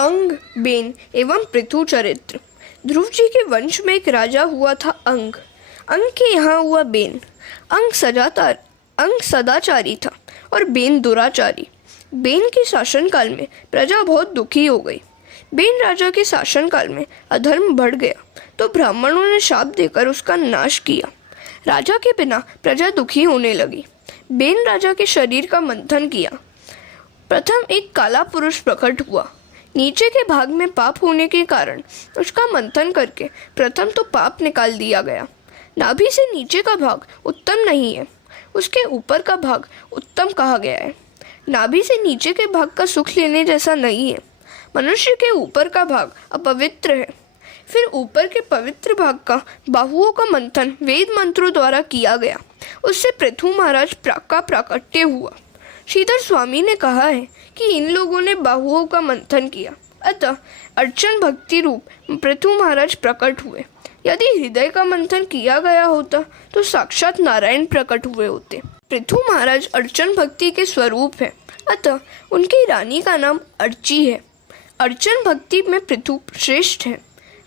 अंग, बेन एवं पृथु चरित्र। ध्रुव जी के वंश में एक राजा हुआ था अंग। अंग के यहाँ हुआ बेन। अंग सदाचारी था और बेन दुराचारी। बेन के शासनकाल में प्रजा बहुत दुखी हो गई। बेन राजा के शासनकाल में अधर्म बढ़ गया तो ब्राह्मणों ने शाप देकर उसका नाश किया। राजा के बिना प्रजा दुखी होने लगी। बेन राजा के शरीर का मंथन किया। प्रथम एक काला पुरुष प्रकट हुआ। नीचे के भाग में पाप होने के कारण उसका मंथन करके प्रथम तो पाप निकाल दिया गया। नाभि से नीचे का भाग उत्तम नहीं है, उसके ऊपर का भाग उत्तम कहा गया है। नाभि से नीचे के भाग का सुख लेने जैसा नहीं है। मनुष्य के ऊपर का भाग अपवित्र है। फिर ऊपर के पवित्र भाग का बाहुओं का मंथन वेद मंत्रों द्वारा किया गया। उससे पृथु महाराज का प्राकट्य हुआ। श्रीधर स्वामी ने कहा है कि इन लोगों ने बाहुओं का मंथन किया, अतः अर्चन भक्ति रूप पृथु महाराज प्रकट हुए। यदि हृदय का मंथन किया गया होता तो साक्षात नारायण प्रकट हुए होते। पृथु महाराज अर्चन भक्ति के स्वरूप है, अतः उनकी रानी का नाम अर्ची है। अर्चन भक्ति में पृथु श्रेष्ठ है।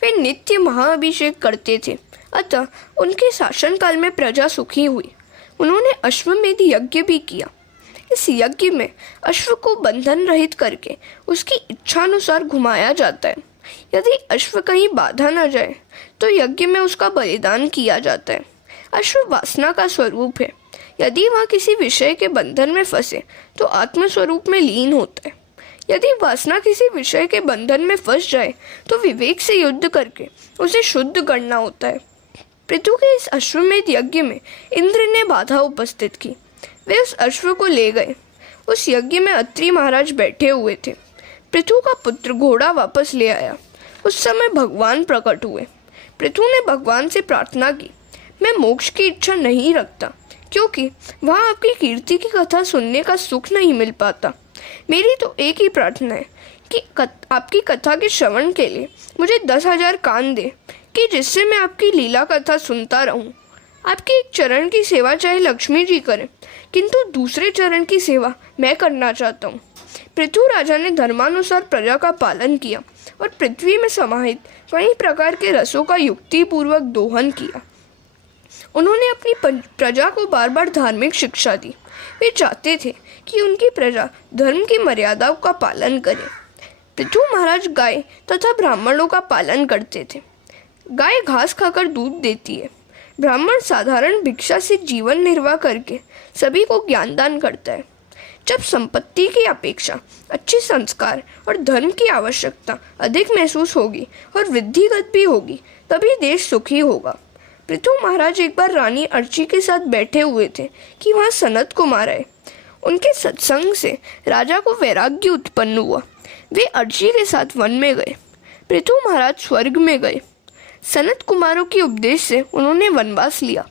वे नित्य महाअभिषेक करते थे, अतः उनके शासनकाल में प्रजा सुखी हुई। उन्होंने अश्वमेध यज्ञ भी किया। इस यज्ञ में अश्व को बंधन रहित करके उसकी इच्छानुसार घुमाया जाता है। यदि अश्व कहीं बाधा न जाए तो यज्ञ में उसका बलिदान किया जाता है। अश्व वासना का स्वरूप है। यदि वह किसी विषय के बंधन में फंसे तो आत्म स्वरूप में लीन होता है। यदि वासना किसी विषय के बंधन में फंस जाए तो विवेक से युद्ध करके उसे शुद्ध करना होता है। पृथु के इस अश्वमेध यज्ञ में इंद्र ने बाधा उपस्थित की। वे उस अश्व को ले गए। उस यज्ञ में अत्रि महाराज बैठे हुए थे। पृथु का पुत्र घोड़ा वापस ले आया। उस समय भगवान प्रकट हुए। पृथु ने भगवान से प्रार्थना की, मैं मोक्ष की इच्छा नहीं रखता, क्योंकि वहाँ आपकी कीर्ति की कथा सुनने का सुख नहीं मिल पाता। मेरी तो एक ही प्रार्थना है कि आपकी कथा के श्रवण के लिए मुझे 10,000 कान दे, कि जिससे मैं आपकी लीला कथा सुनता रहूं। आपके एक चरण की सेवा चाहे लक्ष्मी जी करें, किंतु दूसरे चरण की सेवा मैं करना चाहता हूँ। पृथु राजा ने धर्मानुसार प्रजा का पालन किया और पृथ्वी में समाहित कई प्रकार के रसों का युक्तिपूर्वक दोहन किया। उन्होंने अपनी प्रजा को बार बार धार्मिक शिक्षा दी। वे चाहते थे कि उनकी प्रजा धर्म की मर्यादाओं का पालन करे। पृथु महाराज गाय तथा ब्राह्मणों का पालन करते थे। गाय घास खाकर दूध देती है। ब्राह्मण साधारण भिक्षा से जीवन निर्वाह करके सभी को ज्ञानदान करता है। जब संपत्ति की अपेक्षा अच्छे संस्कार और धर्म की आवश्यकता अधिक महसूस होगी और वृद्धिगत भी होगी, तभी देश सुखी होगा। पृथु महाराज एक बार रानी अर्ची के साथ बैठे हुए थे कि वहाँ सनत कुमार आए। उनके सत्संग से राजा को वैराग्य उत्पन्न हुआ। वे अर्ची के साथ वन में गए। पृथु महाराज स्वर्ग में गए। सनत कुमारों के उपदेश से उन्होंने वनवास लिया।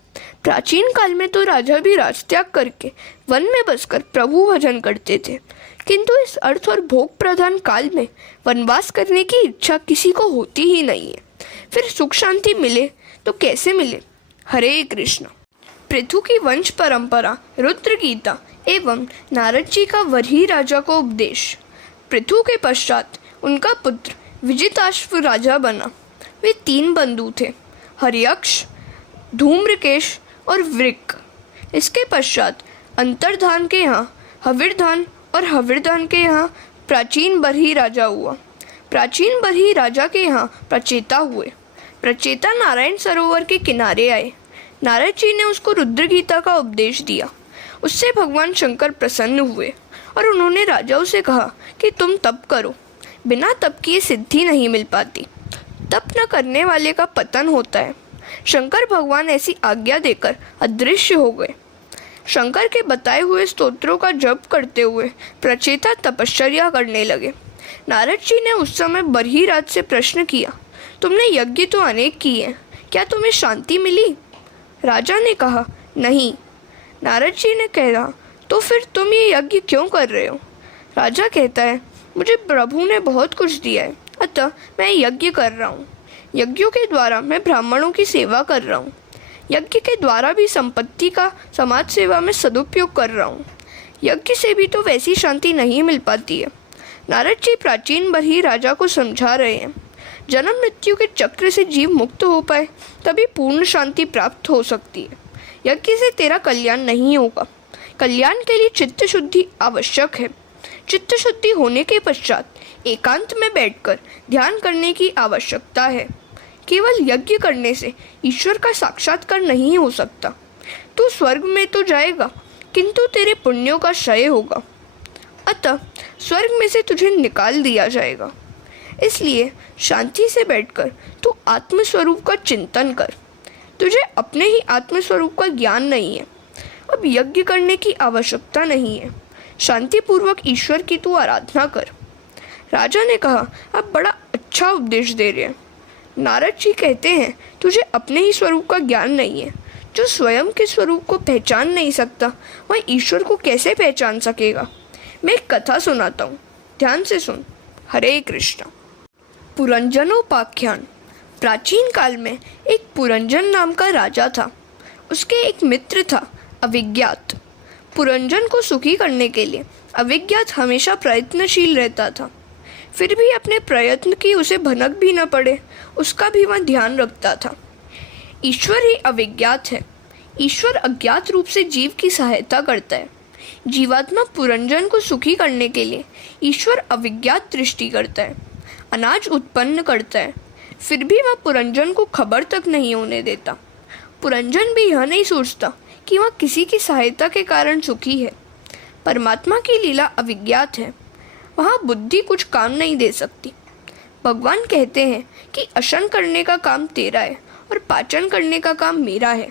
प्राचीन काल में तो राजा भी राजत्याग करके वन में बसकर प्रभु भजन करते थे, किंतु इस अर्थ और भोग प्रधान काल में वनवास करने की इच्छा किसी को होती ही नहीं है। फिर सुख शांति मिले तो कैसे मिले। हरे कृष्ण। पृथु की वंश परंपरा, रुद्र गीता एवं नारद जी का वरही राजा को उपदेश। पृथु के पश्चात उनका पुत्र विजिताश्व राजा बना। वे 3 बंधु थे, हर्यक्ष, धूम्रकेश और वृक। इसके पश्चात अंतर्धान के यहाँ हविर्धान और हविर्धान के यहाँ प्राचीन बरही राजा हुआ। प्राचीन बरही राजा के यहाँ प्रचेता हुए। प्रचेता नारायण सरोवर के किनारे आए। नारद जी ने उसको रुद्र गीता का उपदेश दिया। उससे भगवान शंकर प्रसन्न हुए और उन्होंने राजाओं से कहा कि तुम तप करो। बिना तप किए सिद्धि नहीं मिल पाती। तप न करने वाले का पतन होता है। शंकर भगवान ऐसी आज्ञा देकर अदृश्य हो गए। शंकर के बताए हुए स्तोत्रों का जप करते हुए प्रचेता तपश्चर्या करने लगे। नारद जी ने उस समय बरही राज से प्रश्न किया, तुमने यज्ञ तो अनेक किए, क्या तुम्हें शांति मिली? राजा ने कहा, नहीं। नारद जी ने कहा, तो फिर तुम ये यज्ञ क्यों कर रहे हो? राजा कहता है, मुझे प्रभु ने बहुत कुछ दिया है, अतः मैं यज्ञ कर रहा हूँ। यज्ञों के द्वारा मैं ब्राह्मणों की सेवा कर रहा हूँ। यज्ञ के द्वारा भी संपत्ति का समाज सेवा में सदुपयोग कर रहा हूँ। यज्ञ से भी तो वैसी शांति नहीं मिल पाती है। नारद जी प्राचीन बरही राजा को समझा रहे हैं, जन्म मृत्यु के चक्र से जीव मुक्त हो पाए तभी पूर्ण शांति प्राप्त हो सकती है। यज्ञ से तेरा कल्याण नहीं होगा। कल्याण के लिए चित्त शुद्धि आवश्यक है। चित्त शुद्धि होने के पश्चात एकांत में बैठकर ध्यान करने की आवश्यकता है। केवल यज्ञ करने से ईश्वर का साक्षात्कार नहीं हो सकता। तू स्वर्ग में तो जाएगा, किंतु तेरे पुण्यों का क्षय होगा, अतः स्वर्ग में से तुझे निकाल दिया जाएगा। इसलिए शांति से बैठकर तू आत्मस्वरूप का चिंतन कर। तुझे अपने ही आत्मस्वरूप का ज्ञान नहीं है, अब यज्ञ करने की आवश्यकता नहीं है। शांतिपूर्वक ईश्वर की तू आराधना कर। राजा ने कहा, अब बड़ा अच्छा उपदेश दे रहे हैं। नारद जी कहते हैं, तुझे अपने ही स्वरूप का ज्ञान नहीं है। जो स्वयं के स्वरूप को पहचान नहीं सकता वह ईश्वर को कैसे पहचान सकेगा। मैं एक कथा सुनाता हूँ, ध्यान से सुन। हरे कृष्ण। पुरंजनोपाख्यान। प्राचीन काल में एक पुरंजन नाम का राजा था। उसके एक मित्र था अविज्ञात। पुरंजन को सुखी करने के लिए अविज्ञात हमेशा प्रयत्नशील रहता था। फिर भी अपने प्रयत्न की उसे भनक भी न पड़े, उसका भी वह ध्यान रखता था। ईश्वर ही अविज्ञात है। ईश्वर अज्ञात रूप से जीव की सहायता करता है। जीवात्मा पुरंजन को सुखी करने के लिए ईश्वर अविज्ञात दृष्टि करता है, अनाज उत्पन्न करता है। फिर भी वह पुरंजन को खबर तक नहीं होने देता। पुरंजन भी यह नहीं सोचता कि वह किसी की सहायता के कारण सुखी है। परमात्मा की लीला अविज्ञात है, वहाँ बुद्धि कुछ काम नहीं दे सकती। भगवान कहते हैं कि अशन करने का काम तेरा है और पाचन करने का काम मेरा है।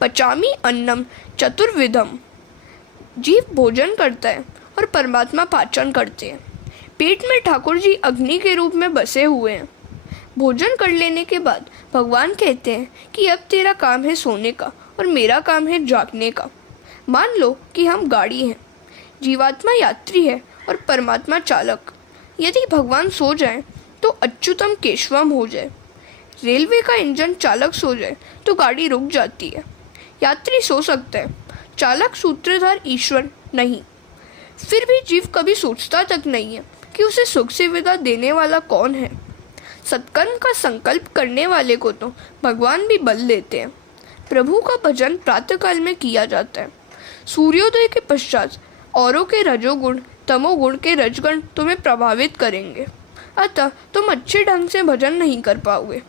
पचामी अन्नम चतुर्विधम। जीव भोजन करता है और परमात्मा पाचन करते हैं। पेट में ठाकुर जी अग्नि के रूप में बसे हुए हैं। भोजन कर लेने के बाद भगवान कहते हैं कि अब तेरा काम है सोने का और मेरा काम है जागने का। मान लो कि हम गाड़ी हैं, जीवात्मा यात्री है और परमात्मा चालक। यदि भगवान सो जाए तो अच्युतम केशवम हो जाए। रेलवे का इंजन चालक सो जाए तो गाड़ी रुक जाती है। यात्री सो सकता है, चालक सूत्रधार ईश्वर नहीं। फिर भी जीव कभी सोचता तक नहीं है कि उसे सुख सुविधा देने वाला कौन है। सत्कर्म का संकल्प करने वाले को तो भगवान भी बल देते हैं। प्रभु का भजन प्रातःकाल में किया जाता है। सूर्योदय के पश्चात औरों के रजोगुण तमोगुण के रजगण तुम्हें प्रभावित करेंगे, अतः तुम अच्छे ढंग से भजन नहीं कर पाओगे।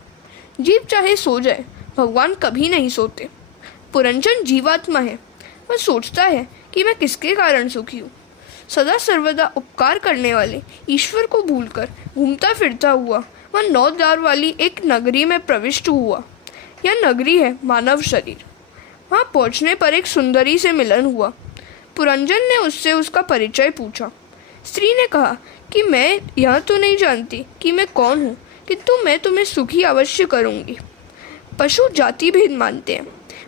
जीव चाहे सो जाए, भगवान कभी नहीं सोते। पुरंजन जीवात्मा है, वह सोचता है कि मैं किसके कारण सुखी हूँ। सदा सर्वदा उपकार करने वाले ईश्वर को भूलकर घूमता फिरता हुआ वह 9 द्वार वाली एक नगरी में प्रविष्ट हुआ। यह नगरी है मानव शरीर। वहाँ पहुँचने पर एक सुंदरी से मिलन हुआ। पुरंजन ने उससे उसका परिचय पूछा। स्त्री ने कहा कि मैं यह तो नहीं जानती कि मैं कौन हूँ, किंतु मैं तुम्हें सुखी अवश्य करूँगी। पशु जाति भेद मानते हैं।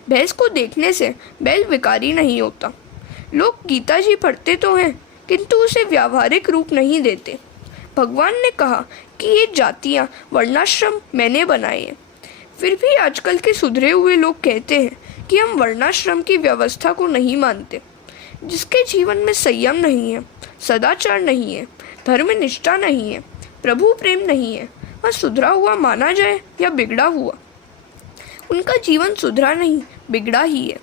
भैंस को देखने से बैल विकारी नहीं होता। लोग गीता जी पढ़ते तो हैं, किंतु उसे व्यावहारिक रूप नहीं देते। भगवान ने कहा कि ये जातियाँ वर्णाश्रम मैंने बनाए हैं। फिर भी आजकल के सुधरे हुए लोग कहते हैं कि हम वर्णाश्रम की व्यवस्था को नहीं मानते। जिसके जीवन में संयम नहीं है, सदाचार नहीं है, धर्मनिष्ठा नहीं है, प्रभु प्रेम नहीं है, वह सुधरा हुआ माना जाए या बिगड़ा हुआ। उनका जीवन सुधरा नहीं, बिगड़ा ही है।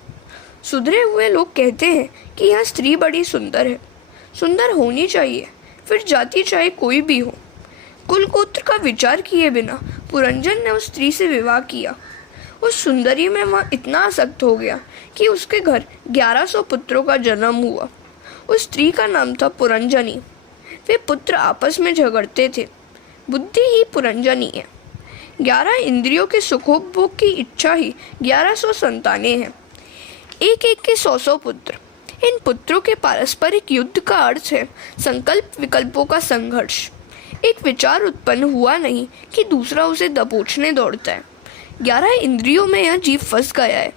सुधरे हुए लोग कहते हैं कि यह स्त्री बड़ी सुंदर है। सुंदर होनी चाहिए, फिर जाति चाहे कोई भी हो। कुल गोत्र का विचार किए बिना पुरंजन ने उस स्त्री से विवाह किया। उस सुंदरी में वह इतना आसक्त हो गया कि उसके घर 1100 पुत्रों का जन्म हुआ। उस स्त्री का नाम था पुरंजनी। वे पुत्र आपस में झगड़ते थे। बुद्धि ही पुरंजनी है। 11 इंद्रियों के सुखोपभोग की इच्छा ही 1100 संतानें हैं। एक एक के 100 पुत्र। इन पुत्रों के पारस्परिक युद्ध का अर्थ है संकल्प विकल्पों का संघर्ष। एक विचार उत्पन्न हुआ नहीं कि दूसरा उसे दबोचने दौड़ता है। 11 इंद्रियों में यह जीव फंस गया है।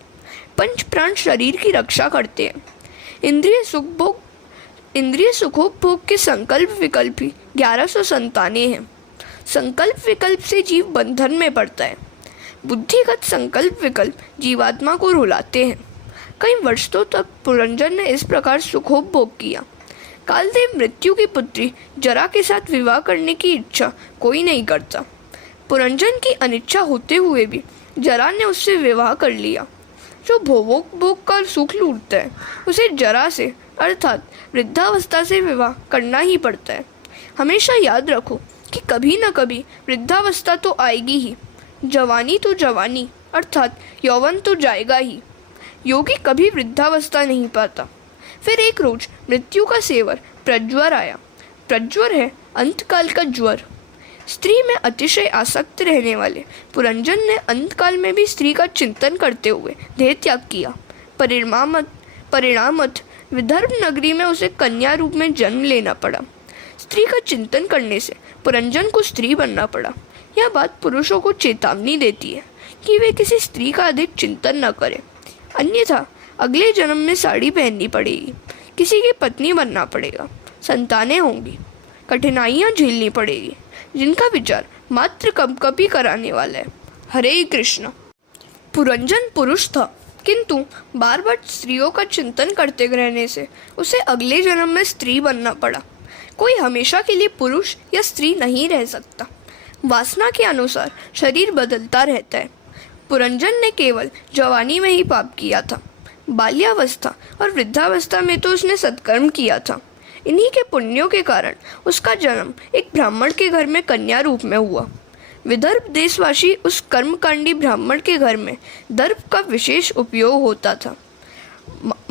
5 प्राण शरीर की रक्षा करते हैं। इंद्रिय सुखोपभोग के संकल्प विकल्प ही 1100 संतानें हैं। संकल्प विकल्प से जीव बंधन में पड़ता है। बुद्धिगत संकल्प विकल्प जीवात्मा को रुलाते हैं। कई वर्षों तक पुरंजन ने इस प्रकार सुखोपभोग किया। कालदेव मृत्यु की पुत्री जरा के साथ विवाह करने की इच्छा कोई नहीं करता। पुरंजन की अनिच्छा होते हुए भी जरा ने उससे विवाह कर लिया। जो भोग का सुख लूटता है उसे जरा से अर्थात वृद्धावस्था से विवाह करना ही पड़ता है। हमेशा याद रखो कि कभी न कभी वृद्धावस्था तो आएगी ही। जवानी तो जवानी अर्थात यौवन तो जाएगा ही। योगी कभी वृद्धावस्था नहीं पाता। फिर एक रोज मृत्यु का सेवर प्रज्वर आया। प्रज्वर है अंतकाल का ज्वर। स्त्री में अतिशय आसक्त रहने वाले पुरंजन ने अंतकाल में भी स्त्री का चिंतन करते हुए देह त्याग किया। परिणामत विदर्भ नगरी में उसे कन्या रूप में जन्म लेना पड़ा। स्त्री का चिंतन करने से पुरंजन को स्त्री बनना पड़ा। यह बात पुरुषों को चेतावनी देती है कि वे किसी स्त्री का अधिक चिंतन न करें, अन्यथा अगले जन्म में साड़ी पहननी पड़ेगी, किसी की पत्नी बनना पड़ेगा, संतानें होंगी, कठिनाइयाँ झेलनी पड़ेगी, जिनका विचार मात्र कपकपी कराने वाला है। हरे कृष्ण। पुरंजन पुरुष था, किंतु बार बार स्त्रियों का चिंतन करते रहने से उसे अगले जन्म में स्त्री बनना पड़ा। कोई हमेशा के लिए पुरुष या स्त्री नहीं रह सकता। वासना के अनुसार शरीर बदलता रहता है। पुरंजन ने केवल जवानी में ही पाप किया था। बाल्यावस्था और वृद्धावस्था में तो उसने सत्कर्म किया था। इन्हीं के पुण्यों के कारण उसका जन्म एक ब्राह्मण के घर में कन्या रूप में हुआ। विदर्भ देशवासी उस कर्मकांडी ब्राह्मण के घर में दर्भ का विशेष उपयोग होता था।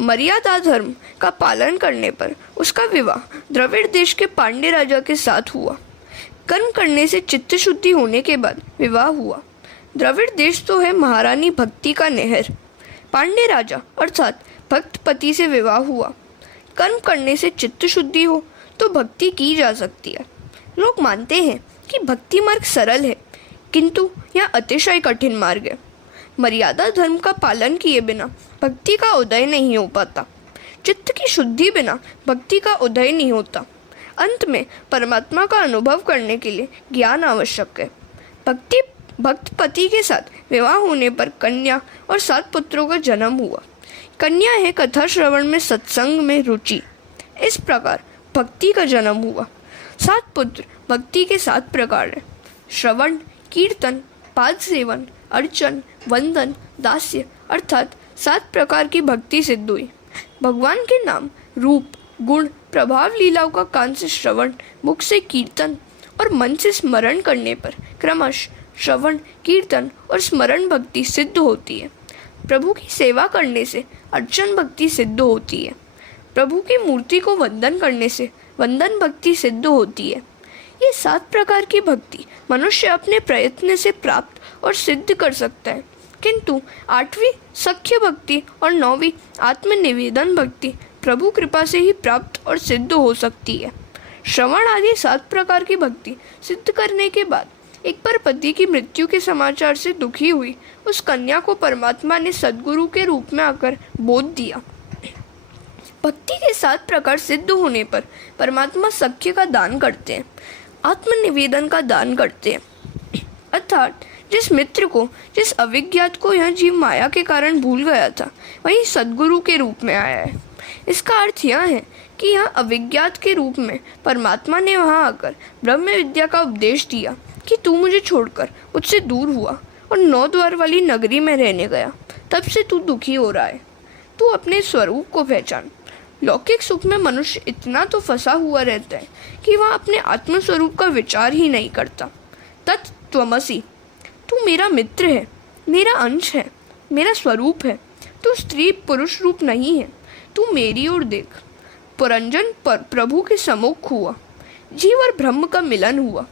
मर्यादा धर्म का पालन करने पर उसका विवाह द्रविड़ देश के पांड्य राजा के साथ हुआ। कर्म करने से चित्त शुद्धि होने के बाद विवाह हुआ। द्रविड़ देश तो है महारानी भक्ति का नहर। पांड्य राजा अर्थात भक्त पति से विवाह हुआ। कर्म करने से चित्त शुद्धि हो तो भक्ति की जा सकती है। लोग मानते हैं कि भक्ति मार्ग सरल है, किंतु यह अतिशय कठिन मार्ग है। मर्यादा धर्म का पालन किए बिना भक्ति का उदय नहीं हो पाता। चित्त की शुद्धि बिना भक्ति का उदय नहीं होता। अंत में परमात्मा का अनुभव करने के लिए ज्ञान आवश्यक है। भक्त पति के साथ विवाह होने पर कन्या और 7 पुत्रों का जन्म हुआ। कन्या है कथा श्रवण में, सत्संग में रुचि। इस प्रकार भक्ति का जन्म हुआ। 7 पुत्र भक्ति के 7 प्रकार है: श्रवण, कीर्तन, पाद सेवन, अर्चन, वंदन, दास्य अर्थात 7 प्रकार की भक्ति सिद्ध हुई। भगवान के नाम, रूप, गुण, प्रभाव, लीलाओं का कान से श्रवण, मुख से कीर्तन और मन से स्मरण करने पर क्रमश श्रवण, कीर्तन और स्मरण भक्ति सिद्ध होती है। प्रभु की सेवा करने से अर्चन भक्ति सिद्ध होती है। प्रभु की मूर्ति को वंदन करने से वंदन भक्ति सिद्ध होती है। ये 7 प्रकार की भक्ति मनुष्य अपने प्रयत्न से प्राप्त और सिद्ध कर सकता है, किंतु 8वीं सख्य भक्ति और 9वीं आत्मनिवेदन भक्ति प्रभु कृपा से ही प्राप्त और सिद्ध हो सकती है। श्रवण आदि 7 प्रकार की भक्ति सिद्ध करने के बाद एक बार पति की मृत्यु के समाचार से दुखी हुई उस कन्या को परमात्मा ने सद्गुरु के रूप में आकर बोध दिया। भक्ति के 7 प्रकार सिद्ध होने पर परमात्मा सख्य का दान करते हैं, आत्मनिवेदन का दान करते हैं। अर्थात जिस मित्र को, जिस अविज्ञात को यह जीव माया के कारण भूल गया था, वही सद्गुरु के रूप में आया है। इसका अर्थ यह है कि यह अविज्ञात के रूप में परमात्मा ने वहां आकर ब्रह्म विद्या का उपदेश दिया कि तू मुझे छोड़कर मुझसे दूर हुआ और 9 द्वार वाली नगरी में रहने गया, तब से तू दुखी हो रहा है। तू अपने स्वरूप को पहचान। लौकिक सुख में मनुष्य इतना तो फंसा हुआ रहता है कि वह अपने आत्म स्वरूप का विचार ही नहीं करता। तत्त्वमसि, तू मेरा मित्र है, मेरा अंश है, मेरा स्वरूप है। तू स्त्री पुरुष रूप नहीं है। तू मेरी ओर देख। पुरंजन पर प्रभु के सम्मुख हुआ। जीव और ब्रह्म का मिलन हुआ।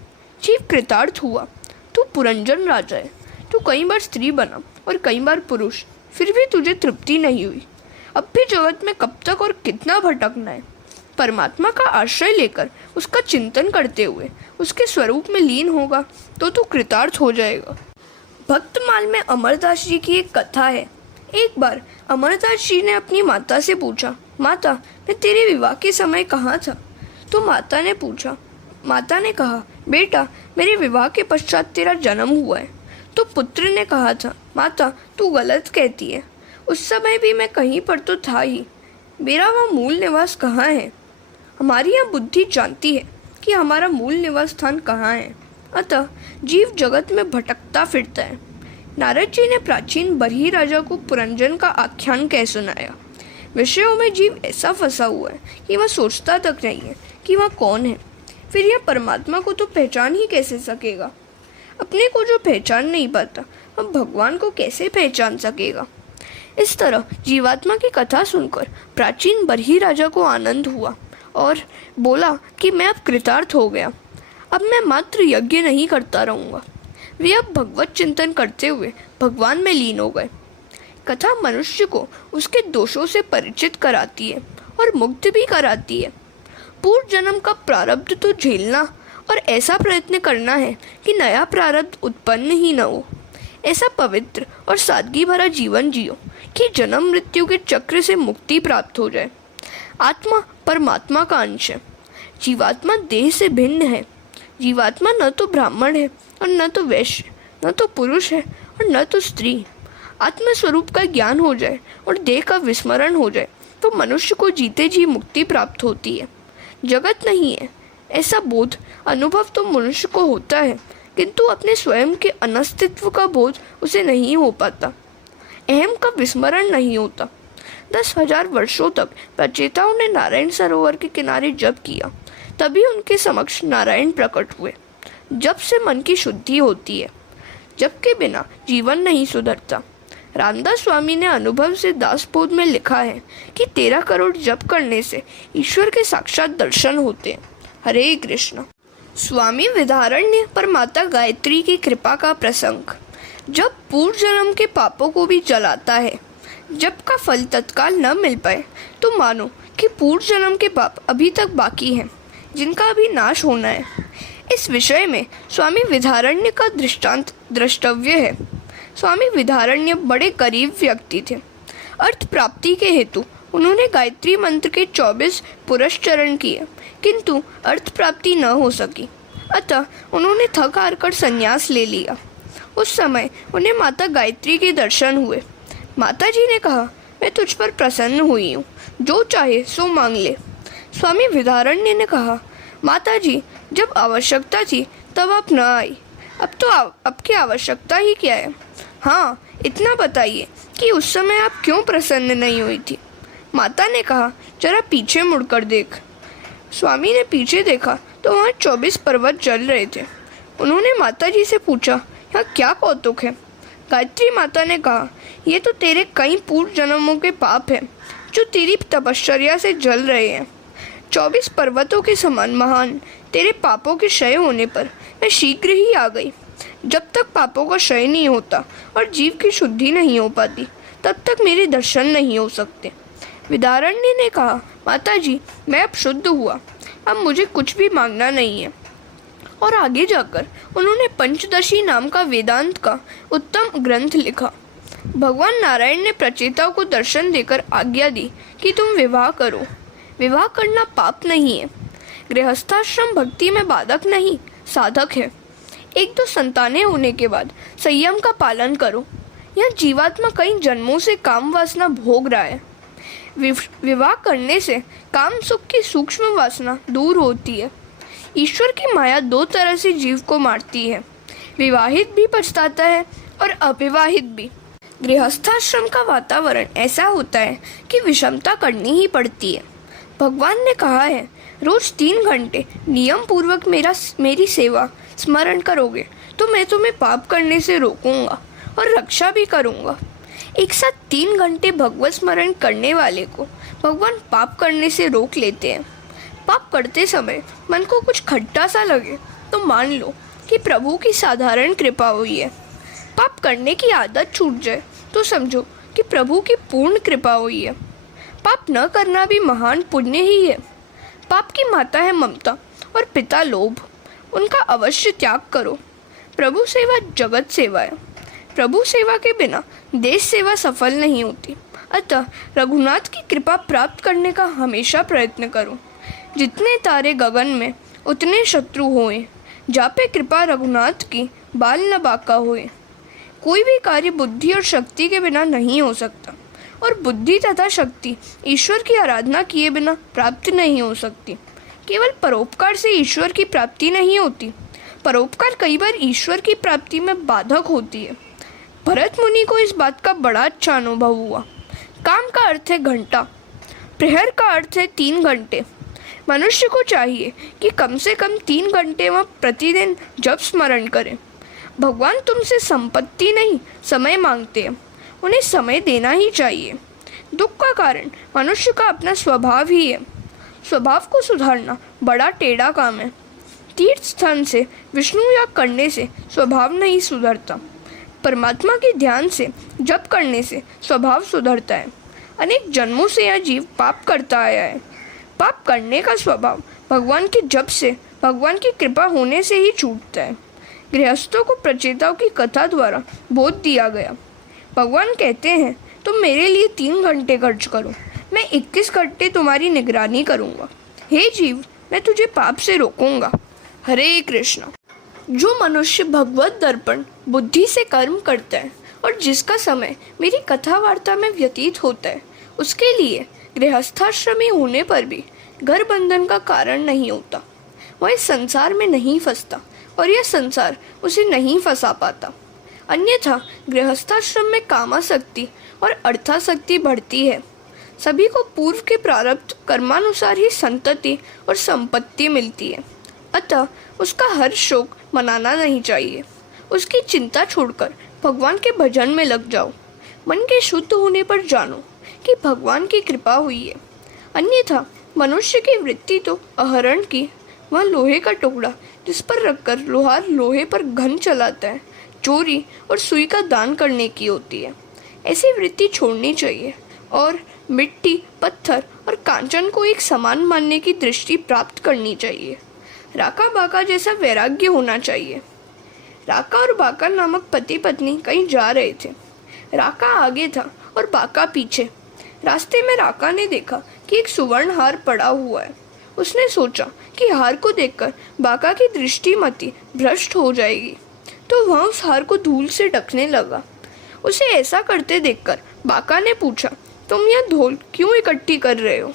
जीव कृतार्थ हुआ। तू पुरंजन राजा है। तू कई बार स्त्री बना और कई बार पुरुष, फिर भी तुझे तृप्ति नहीं हुई। अब भी जगत में कब तक और कितना भटकना है। परमात्मा का आश्रय लेकर उसका चिंतन करते हुए उसके स्वरूप में लीन होगा तो तू कृतार्थ हो जाएगा। भक्तमाल में अमरदास जी की एक कथा है। एक बार अमरदास जी ने अपनी माता से पूछा, माता, मैं तेरे विवाह के समय कहाँ था? तो माता ने कहा, बेटा, मेरे विवाह के पश्चात तेरा जन्म हुआ है। तो पुत्र ने कहा था, माता, तू गलत कहती है। उस समय भी मैं कहीं पर तो था ही। मेरा वह मूल निवास कहाँ है? हमारी यह बुद्धि जानती है कि हमारा मूल निवास स्थान कहाँ है, अतः जीव जगत में भटकता फिरता है। नारद जी ने प्राचीन बरही राजा को पुरंजन का आख्यान कह सुनाया। विषयों में जीव ऐसा फंसा हुआ है कि वह सोचता तक नहीं है कि वह कौन है। फिर यह परमात्मा को तो पहचान ही कैसे सकेगा? अपने को जो पहचान नहीं पाता, वह भगवान को कैसे पहचान सकेगा? इस तरह जीवात्मा की कथा सुनकर प्राचीन बरही राजा को आनंद हुआ और बोला कि मैं अब कृतार्थ हो गया, अब मैं मात्र यज्ञ नहीं करता रहूँगा। वे अब भगवत चिंतन करते हुए भगवान में लीन हो गए। कथा मनुष्य को उसके दोषों से परिचित कराती है और मुक्त भी कराती है। पूर्व जन्म का प्रारब्ध तो झेलना और ऐसा प्रयत्न करना है कि नया प्रारब्ध उत्पन्न ही न हो। ऐसा पवित्र और सादगी भरा जीवन जियो कि जन्म मृत्यु के चक्र से मुक्ति प्राप्त हो जाए। आत्मा परमात्मा का अंश है। जीवात्मा देह से भिन्न है। जीवात्मा न तो ब्राह्मण है और न तो वैश्य, न तो पुरुष है और न तो स्त्री। आत्मस्वरूप का ज्ञान हो जाए और देह का विस्मरण हो जाए तो मनुष्य को जीते जी मुक्ति प्राप्त होती है। जगत नहीं है ऐसा बोध अनुभव तो मनुष्य को होता है, किंतु अपने स्वयं के अनस्तित्व का बोध उसे नहीं हो पाता। अहम का विस्मरण नहीं होता। 10,000 वर्षों तक प्रचेताओं ने नारायण सरोवर के किनारे जप किया, तभी उनके समक्ष नारायण प्रकट हुए। जप से मन की शुद्धि होती है। जप के बिना जीवन नहीं सुधरता। रामदास स्वामी ने अनुभव से दासबोध में लिखा है कि 13 करोड़ जप करने से ईश्वर के साक्षात दर्शन होते हैं। हरे कृष्ण। स्वामी विधारण्य पर माता गायत्री की कृपा का प्रसंग। जब पूर्व जन्म के पापों को भी जलाता है, जप का फल तत्काल न मिल पाए तो मानो कि पूर्व जन्म के पाप अभी तक बाकी हैं, जिनका अभी नाश होना है। इस विषय में स्वामी विधारण्य का दृष्टांत द्रष्टव्य है। स्वामी विधारण्य बड़े गरीब व्यक्ति थे। अर्थ प्राप्ति के हेतु उन्होंने गायत्री मंत्र के 24 पुरस्चरण किए, किंतु अर्थ प्राप्ति न हो सकी। अतः उन्होंने थक हार कर संन्यास ले लिया। उस समय उन्हें माता गायत्री के दर्शन हुए। माता जी ने कहा, मैं तुझ पर प्रसन्न हुई हूँ, जो चाहे सो मांग ले। स्वामी विधारण्य ने कहा, माता जी, जब आवश्यकता थी तब आप न आई, अब की आवश्यकता ही क्या है? हाँ, इतना बताइए कि उस समय आप क्यों प्रसन्न नहीं हुई थी? माता ने कहा, जरा पीछे मुड़कर देख। स्वामी ने पीछे देखा तो वहाँ 24 पर्वत जल रहे थे। उन्होंने माता जी से पूछा, यहाँ क्या कौतुक है? गायत्री माता ने कहा, ये तो तेरे कई पूर्व जन्मों के पाप हैं जो तेरी तपश्चर्या से जल रहे हैं। 24 पर्वतों के समान महान तेरे पापों के क्षय होने पर मैं शीघ्र ही आ गई। जब तक पापों का क्षय नहीं होता और जीव की शुद्धि नहीं हो पाती, तब तक मेरे दर्शन नहीं हो सकते। विधारण्य ने कहा, माता जी, मैं अब शुद्ध हुआ, अब मुझे कुछ भी मांगना नहीं है। और आगे जाकर उन्होंने पंचदशी नाम का वेदांत का उत्तम ग्रंथ लिखा। भगवान नारायण ने प्रचेताओं को दर्शन देकर आज्ञा दी कि तुम विवाह करो। विवाह करना पाप नहीं है। गृहस्थाश्रम भक्ति में बाधक नहीं, साधक है। 1-2 संतानें होने के बाद संयम का पालन करो। यह जीवात्मा कई जन्मों से काम वासना भोग रहा है। विवाह करने से काम सुख की सूक्ष्म वासना दूर होती है। ईश्वर की माया 2 तरह से जीव को मारती है, विवाहित भी पछताता है और अविवाहित भी। गृहस्थाश्रम का वातावरण ऐसा होता है कि विषमता करनी ही पड़ती है। भगवान ने कहा है, रोज 3 घंटे नियम पूर्वक मेरी सेवा स्मरण करोगे तो मैं तुम्हें पाप करने से रोकूंगा और रक्षा भी करूंगा। एक साथ 3 घंटे भगवत स्मरण करने वाले को भगवान पाप करने से रोक लेते हैं। पाप करते समय मन को कुछ खट्टा सा लगे तो मान लो कि प्रभु की साधारण कृपा हुई है। पाप करने की आदत छूट जाए तो समझो कि प्रभु की पूर्ण कृपा हुई है। पाप न करना भी महान पुण्य ही है। पाप की माता है ममता और पिता लोभ, उनका अवश्य त्याग करो। प्रभु सेवा जगत सेवा है। प्रभु सेवा के बिना देश सेवा सफल नहीं होती। अतः रघुनाथ की कृपा प्राप्त करने का हमेशा प्रयत्न करो। जितने तारे गगन में उतने शत्रु होए, जापे कृपा रघुनाथ की बाल न बाका होए। कोई भी कार्य बुद्धि और शक्ति के बिना नहीं हो सकता, और बुद्धि तथा शक्ति ईश्वर की आराधना किए बिना प्राप्त नहीं हो सकती। केवल परोपकार से ईश्वर की प्राप्ति नहीं होती, परोपकार कई बार ईश्वर की प्राप्ति में बाधक होती है। भरत मुनि को इस बात का बड़ा अच्छा अनुभव हुआ। काम का अर्थ है घंटा, प्रहर का अर्थ है 3 घंटे। मनुष्य को चाहिए कि कम से कम 3 घंटे वह प्रतिदिन जप स्मरण करें। भगवान तुमसे संपत्ति नहीं समय मांगते हैं, उन्हें समय देना ही चाहिए। दुख का कारण मनुष्य का अपना स्वभाव ही है। स्वभाव को सुधारना बड़ा टेढ़ा काम है। तीर्थ स्थान से विष्णु याग करने से स्वभाव नहीं सुधरता, परमात्मा के ध्यान से जप करने से स्वभाव सुधरता है। अनेक जन्मों से यह जीव पाप करता आया है। पाप करने का स्वभाव भगवान के जप से, भगवान की कृपा होने से ही छूटता है। गृहस्थों को प्रचेताओं की कथा द्वारा बोध दिया गया। भगवान कहते हैं तुम मेरे लिए 3 घंटे खर्च करो, मैं 21 घंटे तुम्हारी निगरानी करूँगा। हे जीव, मैं तुझे पाप से रोकूंगा। हरे कृष्ण। जो मनुष्य भगवत दर्पण बुद्धि से कर्म करता है और जिसका समय मेरी कथा वार्ता में व्यतीत होता है, उसके लिए गृहस्थाश्रमी होने पर भी घर बंधन का कारण नहीं होता। वह इस संसार में नहीं फंसता और यह संसार उसे नहीं फंसा पाता। अन्यथा गृहस्थाश्रम में कामासक्ति और अर्थासक्ति बढ़ती है। सभी को पूर्व के प्रारब्ध कर्मानुसार ही संतति और संपत्ति मिलती है, अतः उसका हर शोक मनाना नहीं चाहिए। उसकी चिंता छोड़कर भगवान के भजन में लग जाओ। मन के शुद्ध होने पर जानो कि भगवान की कृपा हुई है। अन्यथा मनुष्य की वृत्ति तो अहरण की, वह लोहे का टुकड़ा जिस पर रखकर लोहार लोहे पर घन चलाता है, चोरी और सुई का दान करने की होती है। ऐसी वृत्ति छोड़नी चाहिए और मिट्टी, पत्थर और कांचन को एक समान मानने की दृष्टि प्राप्त करनी चाहिए। राका बाका जैसा वैराग्य होना चाहिए। राका और बाका नामक पति पत्नी कहीं जा रहे थे। राका आगे था और बाका पीछे। रास्ते में राका ने देखा कि एक सुवर्ण हार पड़ा हुआ है। उसने सोचा कि हार को देखकर बाका की दृष्टिमति भ्रष्ट हो जाएगी, तो वह उस हार को धूल से ढकने लगा। उसे ऐसा करते देखकर बाका ने पूछा, तुम यह धूल क्यों इकट्ठी कर रहे हो?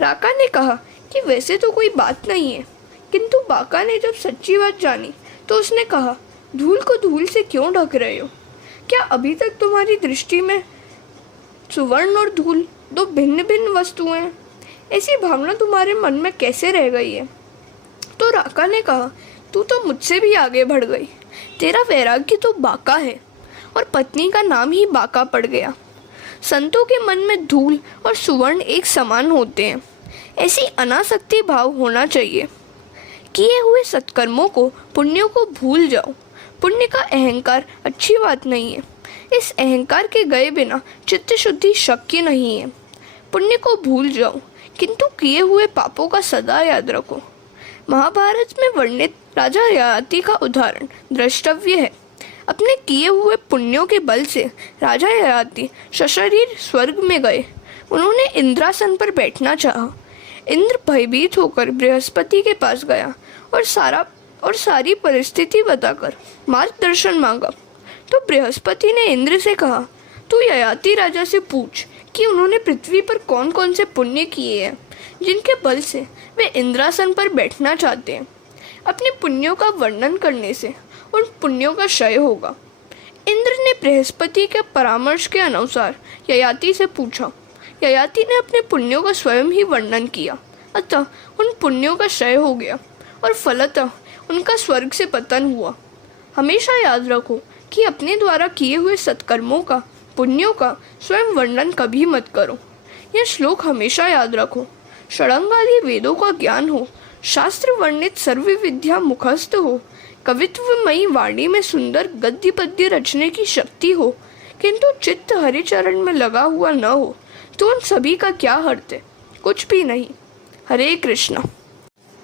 राका ने कहा कि वैसे तो कोई बात नहीं है, किंतु बाका ने जब सच्ची बात जानी तो उसने कहा, धूल को धूल से क्यों ढक रहे हो? क्या अभी तक तुम्हारी दृष्टि में सुवर्ण और धूल दो भिन्न भिन्न वस्तुएं हैं? ऐसी भावना तुम्हारे मन में कैसे रह गई है? तो राका ने कहा, तू तो मुझसे भी आगे बढ़ गई। तेरा वैराग्य तो बाका है और पत्नी का नाम ही बाका पड़ गया। संतों के मन में धूल और सुवर्ण एक समान होते हैं। ऐसी अनासक्ति भाव होना चाहिए। किए हुए सत्कर्मों को, पुण्यों को भूल जाओ। पुण्य का अहंकार अच्छी बात नहीं है। इस अहंकार के गए बिना चित्त शुद्धि शक्य नहीं है। पुण्य को भूल जाओ, किंतु किए हुए पापों का सदा याद रखो। महाभारत में वर्णित राजा ययाति का उदाहरण द्रष्टव्य है। अपने किए हुए पुण्यों के बल से राजा ययाति सशरीर स्वर्ग में गए। उन्होंने इंद्रासन पर बैठना चाहा। इंद्र भयभीत होकर बृहस्पति के पास गया और सारी परिस्थिति बताकर मार्गदर्शन मांगा। तो बृहस्पति ने इंद्र से कहा, तू ययाति राजा से पूछ कि उन्होंने पृथ्वी पर कौन कौन से पुण्य किए हैं जिनके बल से वे इंद्रासन पर बैठना चाहते हैं। अपने पुण्यों का वर्णन करने से उन पुण्यों का क्षय होगा। इंद्र ने बृहस्पति के परामर्श के अनुसार ययाति से पूछा। ययाति ने अपने पुण्यों का स्वयं ही वर्णन किया, अतः उन पुण्यों का क्षय हो गया और फलतः उनका स्वर्ग से पतन हुआ। हमेशा याद रखो कि अपने द्वारा किए हुए सत्कर्मों का, पुण्यों का स्वयं वर्णन कभी मत करो। यह श्लोक हमेशा याद रखो। षडंगादि वेदों का ज्ञान हो, शास्त्र वर्णित सर्व विद्या मुखस्थ हो, कवित्वमयी वाणी में सुंदर गद्य पद्य रचने की शक्ति हो, किंतु चित्त हरिचरण में लगा हुआ न हो, तो उन सभी का क्या अर्थ है? कुछ भी नहीं। हरे कृष्णा।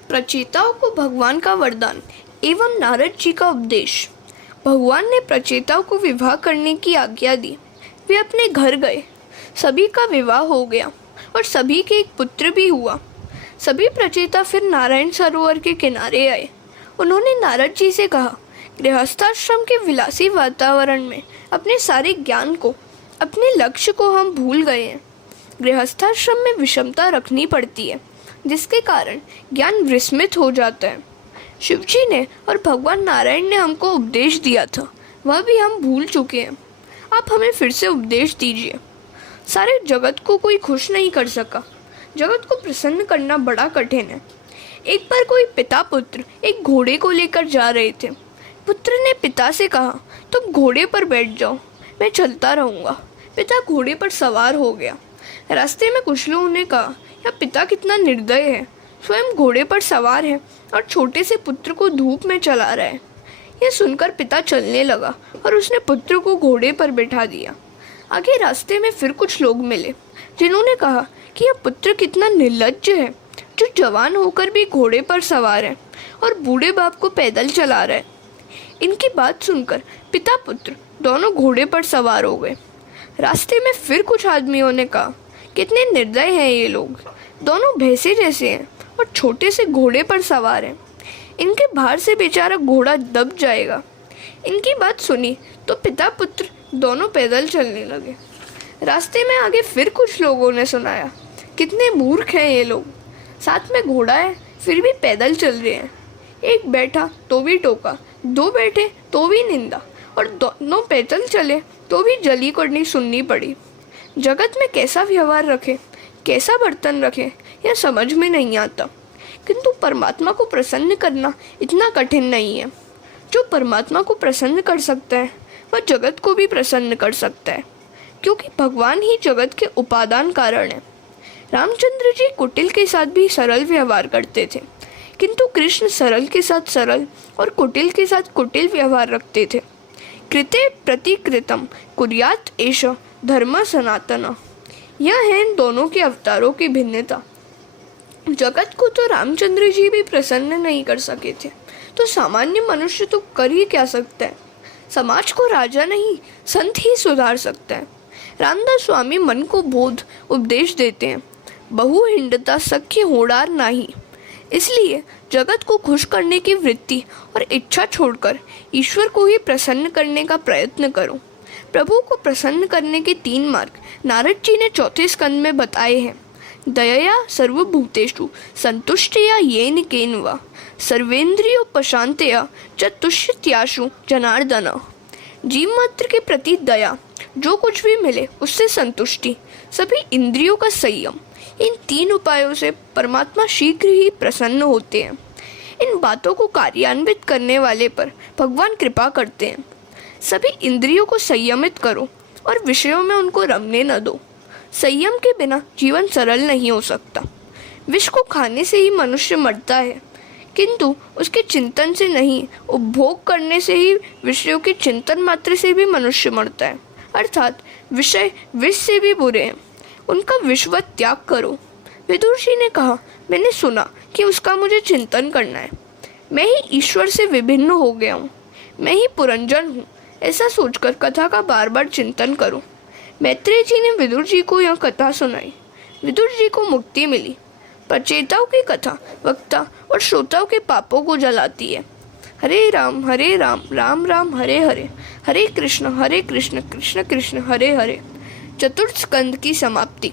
प्रचेताओं को भगवान का वरदान एवं नारद जी का उपदेश। भगवान ने प्रचेताओं को विवाह करने की आज्ञा दी। वे अपने घर गए। सभी का विवाह हो गया और सभी के एक पुत्र भी हुआ। सभी प्रचेता फिर नारायण सरोवर के किनारे आए। उन्होंने नारद जी से कहा, गृहस्थाश्रम के विलासी वातावरण में अपने सारे ज्ञान को, अपने लक्ष्य को हम भूल गए हैं। गृहस्थाश्रम में विषमता रखनी पड़ती है, जिसके कारण ज्ञान विस्मृत हो जाता है। शिवजी ने और भगवान नारायण ने हमको उपदेश दिया था, वह भी हम भूल चुके हैं। आप हमें फिर से उपदेश दीजिए। सारे जगत को कोई खुश नहीं कर सका। जगत को प्रसन्न करना बड़ा कठिन है। एक बार कोई पिता पुत्र एक घोड़े को लेकर जा रहे थे। पुत्र ने पिता से कहा, तुम घोड़े पर बैठ जाओ, मैं चलता रहूँगा। पिता घोड़े पर सवार हो गया। रास्ते में कुछ लोगों ने कहा, यह पिता कितना निर्दय है, स्वयं घोड़े पर सवार है और छोटे से पुत्र को धूप में चला रहा है। यह सुनकर पिता चलने लगा और उसने पुत्र को घोड़े पर बैठा दिया। आगे रास्ते में फिर कुछ लोग मिले जिन्होंने कहा कि यह पुत्र कितना निर्लज्ज है, जो जवान होकर भी घोड़े पर सवार है और बूढ़े बाप को पैदल चला रहा है। इनकी बात सुनकर पिता पुत्र दोनों घोड़े पर सवार हो गए। रास्ते में फिर कुछ आदमियों ने कहा, कितने निर्दय हैं ये लोग, दोनों भैंसे जैसे हैं और छोटे से घोड़े पर सवार हैं। इनके भार से बेचारा घोड़ा दब जाएगा। इनकी बात सुनी तो पिता पुत्र दोनों पैदल चलने लगे। रास्ते में आगे फिर कुछ लोगों ने सुनाया, कितने मूर्ख हैं ये लोग, साथ में घोड़ा है फिर भी पैदल चल रहे हैं। एक बैठा तो भी टोका, दो बैठे तो भी निंदा और दोनों पैदल चले तो भी जली करनी सुननी पड़ी। जगत में कैसा व्यवहार रखे, कैसा बर्तन रखे, यह समझ में नहीं आता। किंतु परमात्मा को प्रसन्न करना इतना कठिन नहीं है। जो परमात्मा को प्रसन्न कर सकता है वह जगत को भी प्रसन्न कर सकता है, क्योंकि भगवान ही जगत के उपादान कारण है। रामचंद्र जी कुटिल के साथ भी सरल व्यवहार करते थे, किंतु कृष्ण सरल के साथ सरल और कुटिल के साथ कुटिल व्यवहार रखते थे। कृते प्रतिकृतम कुर्यात एष धर्म सनातन, यह है इन दोनों के अवतारों की भिन्नता। जगत को तो रामचंद्र जी भी प्रसन्न नहीं कर सके थे, तो सामान्य मनुष्य तो कर ही क्या सकता है। समाज को राजा नहीं संत ही सुधार सकता है। रामदास स्वामी मन को बोध उपदेश देते हैं, बहु हिंडता सख्य होड़ार नाही। इसलिए जगत को खुश करने की वृत्ति और इच्छा छोड़कर ईश्वर को ही प्रसन्न करने का प्रयत्न करो। प्रभु को प्रसन्न करने के 3 मार्ग नारद जी ने 4थे स्कंद में बताए हैं। दयया सर्वभूतेषु संतुष्टया येन केनवा सर्वेन्द्रियोपशांतया च तुष्यत्याशु जनार्दन। जीव मात्र के प्रति दया, जो कुछ भी मिले उससे संतुष्टि, सभी इंद्रियों का संयम, इन 3 उपायों से परमात्मा शीघ्र ही प्रसन्न होते हैं। इन बातों को कार्यान्वित करने वाले पर भगवान कृपा करते हैं। सभी इंद्रियों को संयमित करो और विषयों में उनको रमने न दो। संयम के बिना जीवन सरल नहीं हो सकता। विष को खाने से ही मनुष्य मरता है, किंतु उसके चिंतन से नहीं, उपभोग करने से ही विषयों के चिंतन मात्र से भी मनुष्य मरता है। अर्थात विषय विष से भी बुरे हैं, उनका विषवत त्याग करो। विदुर जी ने कहा, मैंने सुना कि उसका मुझे चिंतन करना है। मैं ही ईश्वर से विभिन्न हो गया हूँ, मैं ही पुरंजन हूँ, ऐसा सोचकर कथा का बार बार चिंतन करो। मैत्रेय जी ने विदुर जी को यह कथा सुनाई। विदुर जी को मुक्ति मिली। प्रचेताओं की कथा वक्ता और श्रोताओं के पापों को जलाती है। हरे राम राम राम हरे हरे, हरे कृष्ण कृष्ण कृष्ण हरे हरे। 4th स्कंद की समाप्ति।